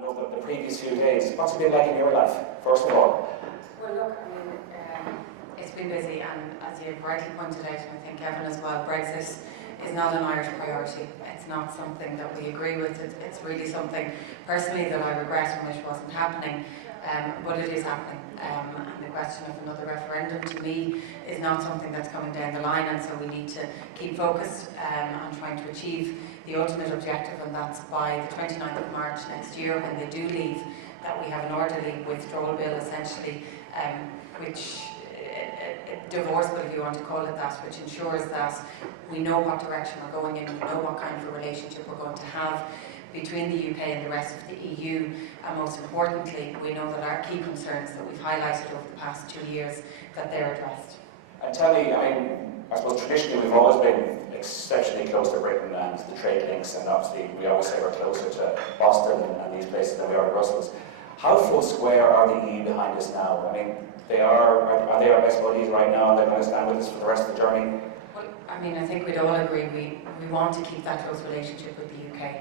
and over the previous few days. What's it been like in your life, first of all? Well, look, I mean, it's been busy, and as you rightly pointed out, and I think Kevin as well, Brexit is not an Irish priority. It's not something that we agree with. It's really something, personally, that I regret and wish wasn't happening, but it is happening. And the question of another referendum, to me, is not something that's coming down the line, and so we need to keep focused on trying to achieve the ultimate objective, and that's by the 29th of March next year, when they do leave, that we have an orderly withdrawal bill, essentially, which a divorce bill, if you want to call it that, which ensures that we know what direction we're going in, we know what kind of a relationship we're going to have between the UK and the rest of the EU, and most importantly, we know that our key concerns that we've highlighted over the past 2 years, that they're addressed. And tell me, I suppose traditionally we've always been exceptionally close to Britain and the trade links, and obviously we always say we're closer to Boston and these places than we are to Brussels. How full square are the EU behind us now? I mean, are they our best buddies right now, and they're going to stand with us for the rest of the journey? Well, I mean, I think we'd all agree we want to keep that close relationship with the UK.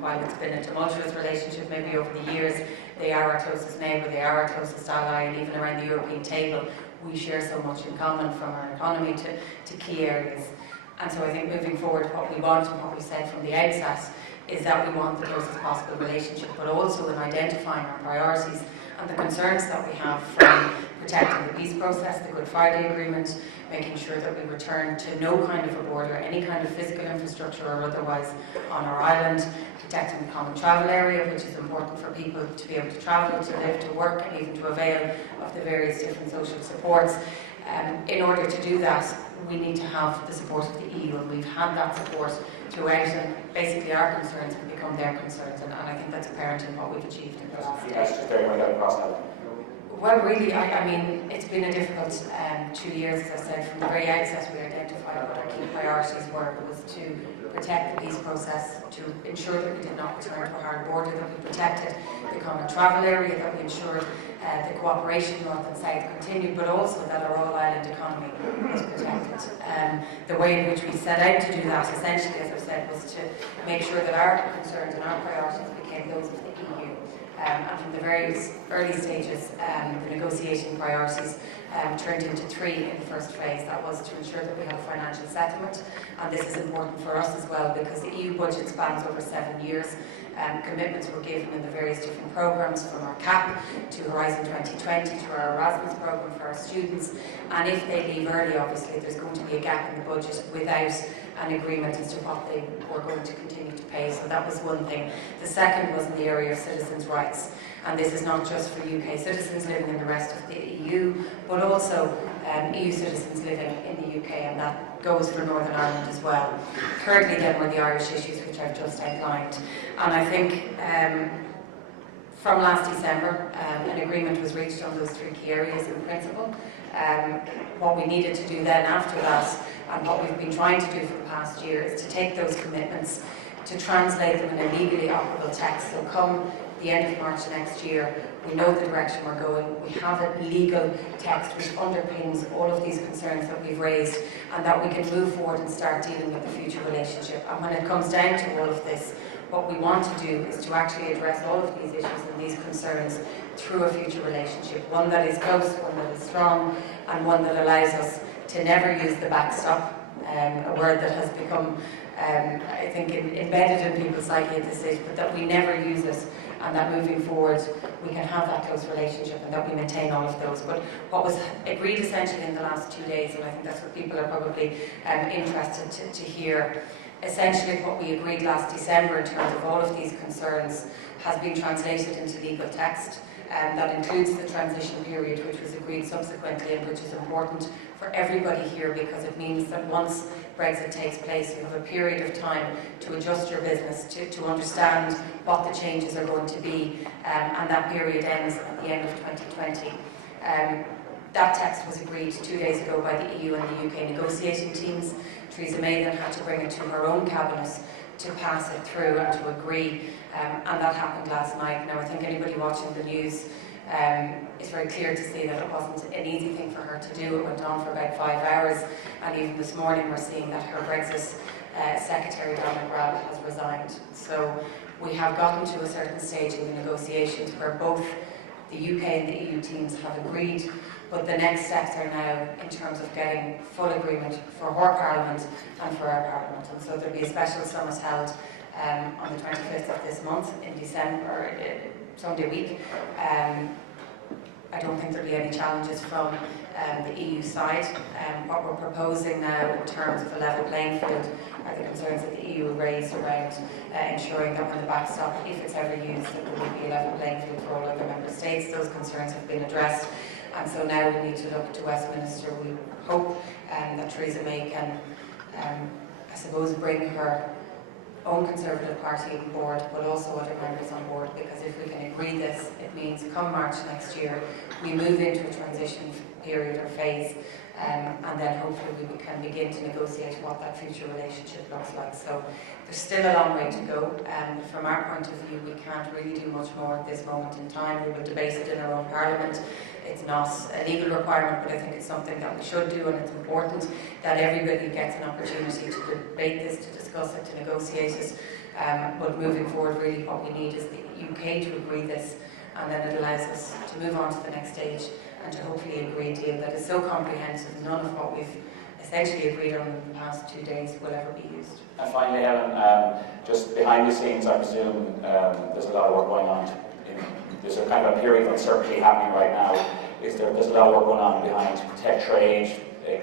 While it's been a tumultuous relationship maybe over the years, they are our closest neighbour, they are our closest ally, and even around the European table, we share so much in common, from our economy to key areas. And so I think moving forward, what we want and what we said from the outset is that we want the closest possible relationship, but also in identifying our priorities and the concerns that we have, from protecting the peace process, the Good Friday Agreement, making sure that we return to no kind of a border, any kind of physical infrastructure or otherwise on our island, protecting the common travel area, which is important for people to be able to travel, to live, to work, and even to avail of the various different social supports. In order to do that, we need to have the support of the EU, and we've had that support throughout, and basically our concerns have become their concerns, and I think that's apparent in what we've achieved in the last You guys just very much out across now. Well, really, I mean, it's been a difficult 2 years, as I said. From the very outset, we identified what our key priorities were. It was to protect the peace process, to ensure that we did not return to a hard border, that we protected the common travel area, that we ensured the cooperation north and south continued, but also that our all-island economy was protected. The way in which we set out to do that, essentially, as I've said, was to make sure that our concerns and our priorities became those of the EU. And from the very early stages, the negotiating priorities turned into 3 in the first phase. That was to ensure that we have a financial settlement, and this is important for us as well, because the EU budget spans over 7 years. Commitments were given in the various different programmes, from our CAP to Horizon 2020 to our Erasmus programme for our students, and if they leave early, obviously there's going to be a gap in the budget without an agreement as to what they were going to continue to pay. So that was one thing. The second was in the area of citizens' rights, and this is not just for UK citizens living in the rest of the EU, but also EU citizens living in the UK, and that goes for Northern Ireland as well. Thirdly then were the Irish issues, which I've just outlined, and I think from last December an agreement was reached on those 3 key areas in principle. What we needed to do then after that, and what we've been trying to do for the past year, is to take those commitments, to translate them in a legally operable text. So come the end of March next year, we know the direction we're going, we have a legal text which underpins all of these concerns that we've raised, and that we can move forward and start dealing with the future relationship. And when it comes down to all of this, what we want to do is to actually address all of these issues and these concerns through a future relationship, one that is close, one that is strong, and one that allows us to never use the backstop, a word that has become, I think, embedded in people's psyche at this stage, but that we never use it, and that moving forward we can have that close relationship and that we maintain all of those. But what was agreed essentially in the last 2 days, and I think that's what people are probably interested to hear, essentially what we agreed last December in terms of all of these concerns has been translated into legal text. That includes the transition period, which was agreed subsequently, and which is important for everybody here, because it means that once Brexit takes place, you have a period of time to adjust your business, to understand what the changes are going to be, and that period ends at the end of 2020. That text was agreed 2 days ago by the EU and the UK negotiating teams. Theresa May then had to bring it to her own cabinet to pass it through and to agree, and that happened last night. Now, I think anybody watching the news it's very clear to see that it wasn't an easy thing for her to do. It went on for about 5 hours, and even this morning we're seeing that her Brexit Secretary Dominic Raab has resigned. So we have gotten to a certain stage in the negotiations where both the UK and the EU teams have agreed, but the next steps are now in terms of getting full agreement for her Parliament and for our Parliament. And so there'll be a special summit held on the 25th of this month in December, Sunday week. I don't think there'll be any challenges from the EU side. What we're proposing now in terms of a level playing field are the concerns that the EU raised around ensuring that when the backstop, if it's ever used, that there will be a level playing field for all other member states. Those concerns have been addressed, and so now we need to look to Westminster. We hope that Theresa May can, I suppose, bring her own Conservative Party on board, but also other members on board, because if we can agree this, it means come March next year, we move into a transition period or phase, and then hopefully we can begin to negotiate what that future relationship looks like. So there's still a long way to go, and from our point of view, we can't really do much more at this moment in time. We will debate it in our own Parliament. It's not a legal requirement, but I think it's something that we should do, and it's important that everybody gets an opportunity to debate this, to discuss it, to negotiate it. But moving forward, really what we need is the UK to agree this, and then it allows us to move on to the next stage and to hopefully agree a deal that is so comprehensive, none of what we've essentially agreed on in the past 2 days will ever be used. And finally, Helen, just behind the scenes, I presume there's a lot of work going on. There's a kind of a period of uncertainty happening right now. There's a lot of work going on behind to protect trade,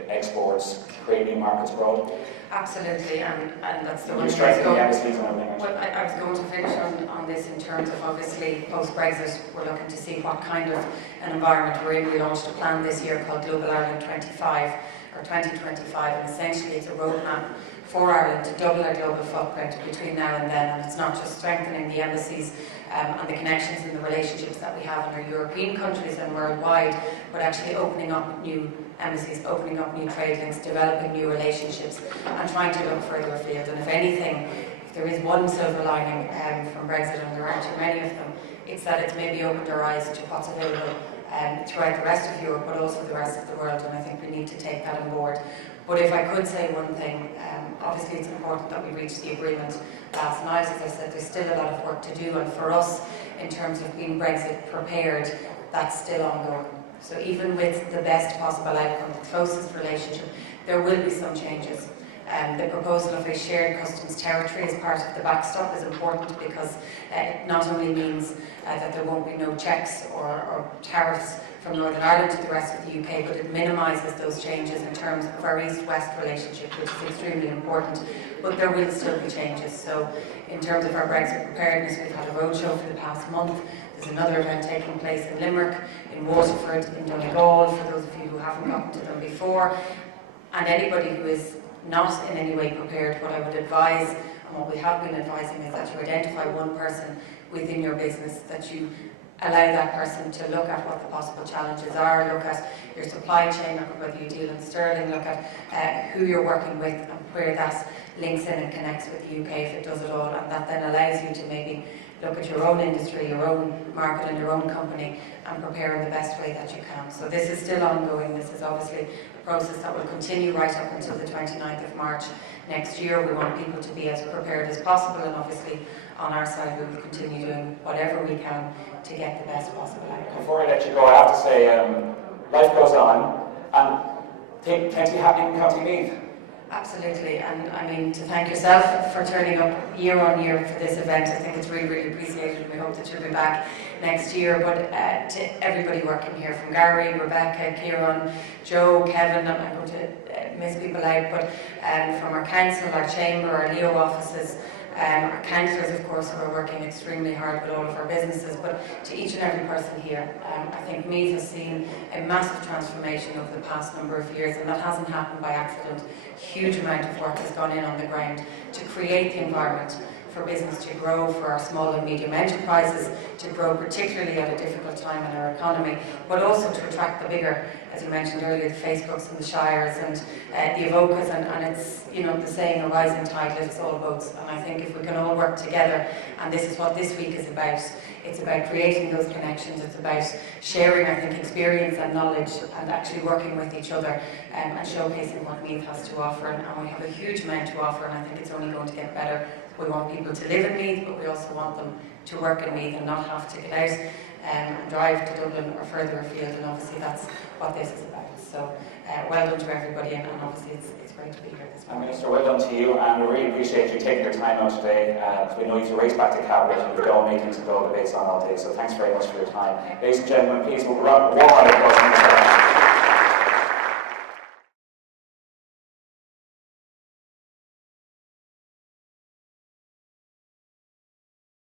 exports, create new markets abroad? Absolutely, and that's the one. Strengthening the embassies and everything. Well, I was going to finish on this in terms of, obviously, post-Brexit, we're looking to see what kind of an environment we're in. We launched a plan this year called Global Ireland 25, or 2025, and essentially it's a roadmap for Ireland to double our global footprint between now and then. And it's not just strengthening the embassies and the connections and the relationships that we have in our European countries and worldwide, but actually opening up new embassies, opening up new trade links, developing new relationships, and trying to look further afield. And if anything, if there is one silver lining from Brexit, and there aren't too many of them, it's that it's maybe opened our eyes to what's available throughout the rest of Europe, but also the rest of the world, and I think we need to take that on board. But if I could say one thing, obviously it's important that we reach the agreement last night. As I said, there's still a lot of work to do, and for us, in terms of being Brexit prepared, that's still ongoing. So even with the best possible outcome, the closest relationship, there will be some changes. The proposal of a shared customs territory as part of the backstop is important, because it not only means that there won't be no checks or tariffs from Northern Ireland to the rest of the UK, but it minimises those changes in terms of our east-west relationship, which is extremely important. But there will still be changes. So in terms of our Brexit preparedness, we've had a roadshow for the past month. There's another event taking place in Limerick, in Waterford, in Donegal, for those of you who haven't gotten to them before. And anybody who is not in any way prepared, what I would advise, and what we have been advising, is that you identify one person within your business, that you allow that person to look at what the possible challenges are, look at your supply chain, look at whether you deal in sterling, look at who you're working with and where that links in and connects with the UK, if it does it all, and that then allows you to maybe look at your own industry, your own market and your own company, and prepare in the best way that you can. So this is still ongoing. This is obviously a process that will continue right up until the 29th of March next year. We want people to be as prepared as possible, and obviously on our side we will continue doing whatever we can to get the best possible outcome. Before I let you go, I have to say, life goes on, and plenty happening in County Meath. Absolutely, and I mean, to thank yourself for turning up year on year for this event. I think it's really, really appreciated, and we hope that you'll be back next year. But to everybody working here, from Gary, Rebecca, Kieran, Joe, Kevin, I'm not going to miss people out, but from our council, our chamber, our Leo offices, our councillors, of course, who are working extremely hard with all of our businesses, but to each and every person here. I think Meath has seen a massive transformation over the past number of years, and that hasn't happened by accident. Huge amount of work has gone in on the ground to create the environment for business to grow, for our small and medium enterprises to grow, particularly at a difficult time in our economy, but also to attract the bigger, as you mentioned earlier, the Facebooks and the Shires and the Evocas, and it's, you know, the saying, a rising tide lifts all boats. And I think if we can all work together, and this is what this week is about, it's about creating those connections, it's about sharing, I think, experience and knowledge, and actually working with each other and showcasing what Meath has to offer. And we have a huge amount to offer, and I think it's only going to get better. We want people to live in Meath, but we also want them to work in Meath and not have to get out and drive to Dublin or further afield, and obviously that's what this is about. So well done to everybody, and obviously it's great to be here this morning. Minister, well done to you, and we really appreciate you taking your time out today, because we know you have to race back to Cabinet and you've got all meetings and all debates on all day, so thanks very much for your time. Ladies and gentlemen, please, warm round of applause.